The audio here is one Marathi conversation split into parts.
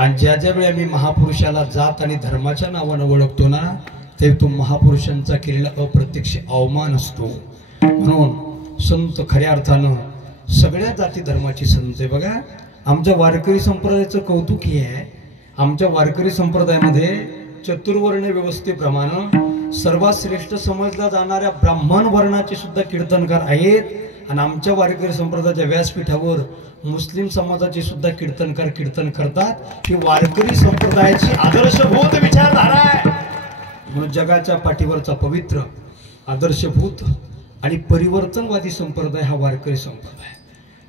आणि ज्या ज्या वेळी आम्ही महापुरुषाला जात आणि धर्माच्या नावाने ओळखतो ना, ते तो महापुरुषांचा केलेला अप्रत्यक्ष अवमान असतो. म्हणून संत खऱ्या अर्थानं सगळ्या जाती धर्माची संत आहे. बघा, आमच्या वारकरी संप्रदायाचं कौतुक हे आहे, आमच्या वारकरी संप्रदायामध्ये चतुर्वर्ण व्यवस्थेप्रमाणे सर्वात श्रेष्ठ समजल्या जाणाऱ्या ब्राह्मण वर्णाचे सुद्धा कीर्तनकार आहेत. आणि आमच्या वारकरी संप्रदायाच्या व्यासपीठावर मुस्लिम समाजाचे सुद्धा कीर्तनकार कीर्तन करतात. ही वारकरी संप्रदायाची आदर्शभूत विचारधारा आहे. म्हणून जगाच्या पाठीवरचा पवित्र आदर्शभूत आणि परिवर्तनवादी संप्रदाय हा वारकरी संप्रदाय.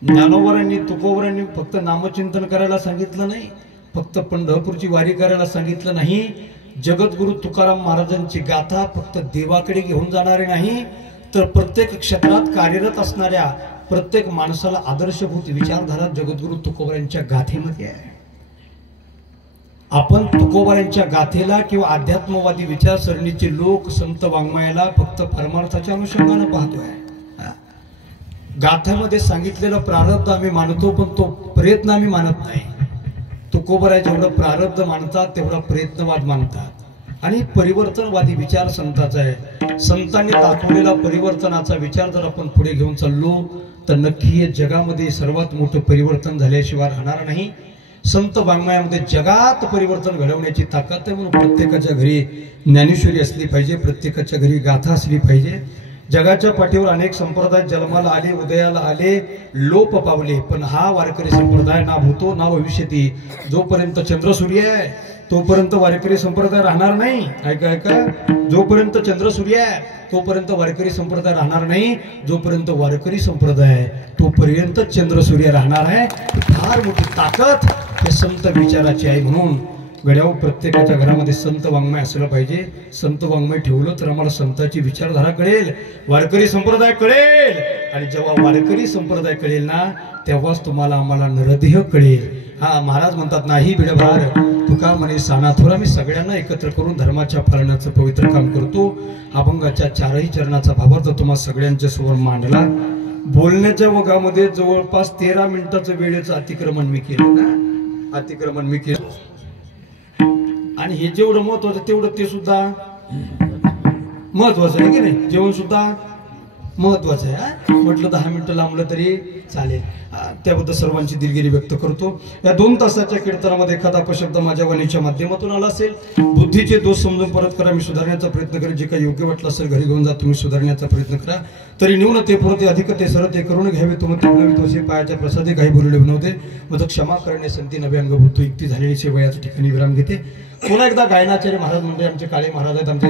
ज्ञानोबरांनी तुकोबरांनी फक्त नामचिंतन करायला सांगितलं नाही, फक्त पंढरपूरची वारी करायला सांगितलं नाही, जगद्गुरु तुकाराम महाराजांची गाथा फक्त देवाकडे घेऊन जाणारे नाही, तर प्रत्येक क्षेत्रात कार्यरत असणाऱ्या प्रत्येक माणसाला आदर्शभूत विचारधारा जगद्गुरु तुकोबरांच्या गाथेमध्ये आहे. आपण तुकोबरांच्या गाथेला किंवा अध्यात्मवादी विचारसरणीचे लोक संत वाङ्मयाला फक्त परमार्थाच्या अनुषंगाने पाहतोय. गाथामध्ये सांगितलेलं प्रारब्ध आम्ही मानतो, पण तो प्रयत्न आम्ही मानत नाही. तुकोबराय जेवढं प्रारब्ध मानतात तेवढा प्रयत्नवाद मानतात. आणि परिवर्तनवादी विचार संतांचा आहे. संतांनी दाखवलेला परिवर्तनाचा विचार जर आपण पुढे घेऊन चाललो तर नक्की हे जगामध्ये सर्वात मोठं परिवर्तन झाल्याशिवाय राहणार नाही. संत वाङ्मयामध्ये जगात परिवर्तन घडवण्याची ताकद आहे. म्हणून प्रत्येकाच्या घरी ज्ञानेश्वरी असली पाहिजे, प्रत्येकाच्या घरी गाथा असली पाहिजे. जगाच्या पाठीवर अनेक संप्रदाय जन्माला आले, उदयाला आले, लोप पावले, पण हा वारकरी संप्रदाय ना भूतो ना भविष्यती. जोपर्यंत चंद्र सूर्य आहे तोपर्यंत वारकरी संप्रदाय राहणार नाही. ऐका ऐका, जोपर्यंत चंद्र सूर्य आहे तोपर्यंत वारकरी संप्रदाय राहणार नाही. जोपर्यंत वारकरी संप्रदाय आहे तोपर्यंत चंद्र सूर्य राहणार आहे. फार मोठी ताकद हे संत विचाराची आहे. म्हणून गड्यावर प्रत्येकाच्या घरामध्ये संत वाङ्मय असलं पाहिजे. संत वाङ्मय ठेवलं तर आम्हाला संतांची विचारधारा कळेल, वारकरी संप्रदाय कळेल. आणि जेव्हा वारकरी संप्रदाय कळेल ना, तेव्हाच तुम्हाला आम्हाला नरदेह कळेल. हा महाराज म्हणतात, नाही बिडभार तुका म्हणे सानाथोरा. मी सगळ्यांना एकत्र करून धर्माच्या पालनाचं पवित्र काम करतो. अभंगाच्या चारही चरणाचा भावार्थ तुम्हा सगळ्यांच्या समोर मांडला. बोलण्याच्या ओघामध्ये जवळपास 13 मिनिटाचं वेळेचं अतिक्रमण मी केलं ना, अतिक्रमण मी केलं. आणि हे जेवढं महत्वाचं तेवढं ते सुद्धा महत्वाचं आहे की नाही. जेवण सुद्धा महत्वाचं आहे. म्हटलं 10 मिनिटं लांबलं तरी चालेल. त्याबद्दल सर्वांची दिलगिरी व्यक्त करतो. या 2 तासाच्या कीर्तनामध्ये एखादा अपशब्द माझ्या वाणीच्या माध्यमातून आला असेल, बुद्धीचे दोष समजून परत करा. मी सुधारण्याचा प्रयत्न करेन. जे काही योग्य वाटलं असेल घरी घेऊन जा, तुम्ही सुधारण्याचा प्रयत्न करा. तरी न्यून ते पुरते अधिक ते सरळ ते करून घ्यावे. तुम्ही पायाच्या प्रसादे काही बोलले नव्हते. मग क्षमा करणे संती नवे अंगभूत युक्ती झालेली सेवा याच्या ठिकाणी विराम घेते. पुन्हा एकदा गायनाचार्य महाराज म्हणजे आमचे काळे महाराज आहेत. आमच्या